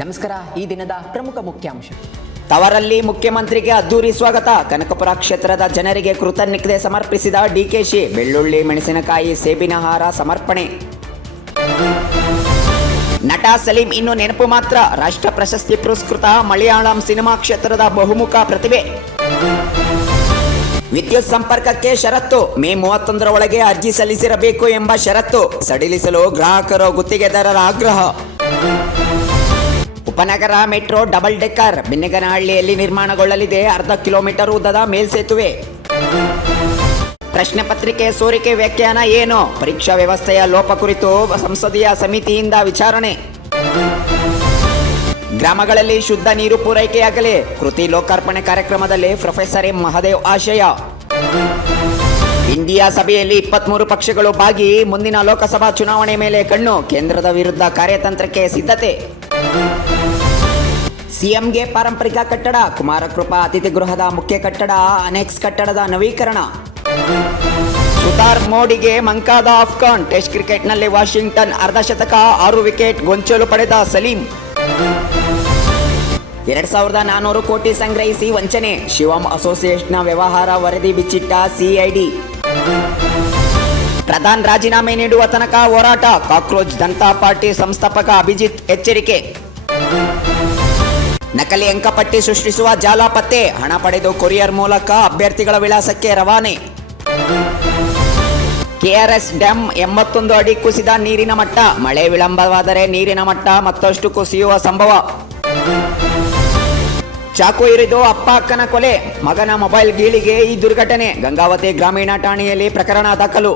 ನಮಸ್ಕಾರ. ಈ ದಿನದ ಪ್ರಮುಖ ಮುಖ್ಯಾಂಶ. ತವರಲ್ಲಿ ಮುಖ್ಯಮಂತ್ರಿಗೆ ಅದ್ದೂರಿ ಸ್ವಾಗತ. ಕನಕಪುರ ಕ್ಷೇತ್ರದ ಜನರಿಗೆ ಕೃತಜ್ಞತೆ ಸಮರ್ಪಿಸಿದ ಡಿಕೆಶಿ. ಬೆಳ್ಳುಳ್ಳಿ, ಮೆಣಸಿನಕಾಯಿ, ಸೇಬಿನ ಹಾರ ಸಮರ್ಪಣೆ. ನಟ ಸಲೀಂ ಇನ್ನು ನೆನಪು ಮಾತ್ರ. ರಾಷ್ಟ್ರ ಪ್ರಶಸ್ತಿ ಪುರಸ್ಕೃತ ಮಲಯಾಳಂ ಸಿನಿಮಾ ಕ್ಷೇತ್ರದ ಬಹುಮುಖ ಪ್ರತಿಭೆ. ವಿದ್ಯುತ್ ಸಂಪರ್ಕಕ್ಕೆ ಷರತ್ತು. ಮೇ 31ರ ಒಳಗೆ ಅರ್ಜಿ ಸಲ್ಲಿಸಿರಬೇಕು ಎಂಬ ಷರತ್ತು ಸಡಿಲಿಸಲು ಗ್ರಾಹಕರು ಗುತ್ತಿಗೆದಾರರ ಆಗ್ರಹ. ಉಪನಗರ ಮೆಟ್ರೋ ಡಬಲ್ ಡೆಕ್ಕರ್ ಬಿನ್ನಗನಹಳ್ಳಿಯಲ್ಲಿ ನಿರ್ಮಾಣಗೊಳ್ಳಲಿದೆ. 1/2 ಕಿಲೋಮೀಟರ್ ಉದ್ದದ ಮೇಲ್ಸೇತುವೆ. ಪ್ರಶ್ನೆ ಪತ್ರಿಕೆ ಸೋರಿಕೆ ವ್ಯಾಖ್ಯಾನ ಏನು? ಪರೀಕ್ಷಾ ವ್ಯವಸ್ಥೆಯ ಲೋಪ ಕುರಿತು ಸಂಸದೀಯ ಸಮಿತಿಯಿಂದ ವಿಚಾರಣೆ. ಗ್ರಾಮಗಳಲ್ಲಿ ಶುದ್ಧ ನೀರು ಪೂರೈಕೆಯಾಗಲಿ. ಕೃತಿ ಲೋಕಾರ್ಪಣೆ ಕಾರ್ಯಕ್ರಮದಲ್ಲಿ ಪ್ರೊಫೆಸರ್ ಎಂ ಮಹದೇವ್ ಆಶಯ. ಇಂಡಿಯಾ ಸಭೆಯಲ್ಲಿ 23 ಪಕ್ಷಗಳು ಭಾಗಿ. ಮುಂದಿನ ಲೋಕಸಭಾ ಚುನಾವಣೆ ಮೇಲೆ ಕಣ್ಣು. ಕೇಂದ್ರದ ವಿರುದ್ಧ ಕಾರ್ಯತಂತ್ರಕ್ಕೆ ಸಿದ್ಧತೆ. ಸಿಎಂಗೆ ಪಾರಂಪರಿಕ ಕಟ್ಟಡ. ಕುಮಾರಕೃಪಾ ಅತಿಥಿ ಗೃಹದ ಮುಖ್ಯ ಕಟ್ಟಡ, ಅನೆಕ್ಸ್ ಕಟ್ಟಡದ ನವೀಕರಣ. ಸುತಾರ್ ಮೋಡಿಗೆ ಮಂಕಾದ ಅಫ್ಘಾನ್. ಟೆಸ್ಟ್ ಕ್ರಿಕೆಟ್ನಲ್ಲಿ ವಾಷಿಂಗ್ಟನ್ ಅರ್ಧಶತಕ, 6 ವಿಕೆಟ್ ಗೊಂಚಲು ಪಡೆದ ಸಲೀಂ. 2400 ಕೋಟಿ ಸಂಗ್ರಹಿಸಿ ವಂಚನೆ. ಶಿವಂ ಅಸೋಸಿಯೇಷನ್ನ ವ್ಯವಹಾರ ವರದಿ ಬಿಚ್ಚಿಟ್ಟ ಸಿಐಡಿ. ಪ್ರಧಾನ್ ರಾಜೀನಾಮೆ ನೀಡುವ ತನಕ ಹೋರಾಟ. ಕಾಕ್ರೋಚ್ ಜನತಾ ಪಾರ್ಟಿ ಸಂಸ್ಥಾಪಕ ಅಭಿಜಿತ್ ಎಚ್ಚರಿಕೆ. ನಕಲಿ ಅಂಕಪಟ್ಟಿ ಸೃಷ್ಟಿಸುವ ಜಾಲ ಪತ್ತೆ. ಹಣ ಪಡೆದು ಕೊರಿಯರ್ ಮೂಲಕ ಅಭ್ಯರ್ಥಿಗಳ ವಿಳಾಸಕ್ಕೆ ರವಾನೆ. ಕೆಆರ್ಎಸ್ ಡ್ಯಾಂ 81 ಅಡಿ ಕುಸಿದ ನೀರಿನ ಮಟ್ಟ. ಮಳೆ ವಿಳಂಬವಾದರೆ ನೀರಿನ ಮಟ್ಟ ಮತ್ತಷ್ಟು ಕುಸಿಯುವ ಸಂಭವ. ಚಾಕು ಇರಿದು ಅಪ್ಪ ಅಕ್ಕನ ಕೊಲೆ. ಮಗನ ಮೊಬೈಲ್ ಗೀಳಿಗೆ ಈ ದುರ್ಘಟನೆ. ಗಂಗಾವತಿ ಗ್ರಾಮೀಣ ಠಾಣೆಯಲ್ಲಿ ಪ್ರಕರಣ ದಾಖಲು.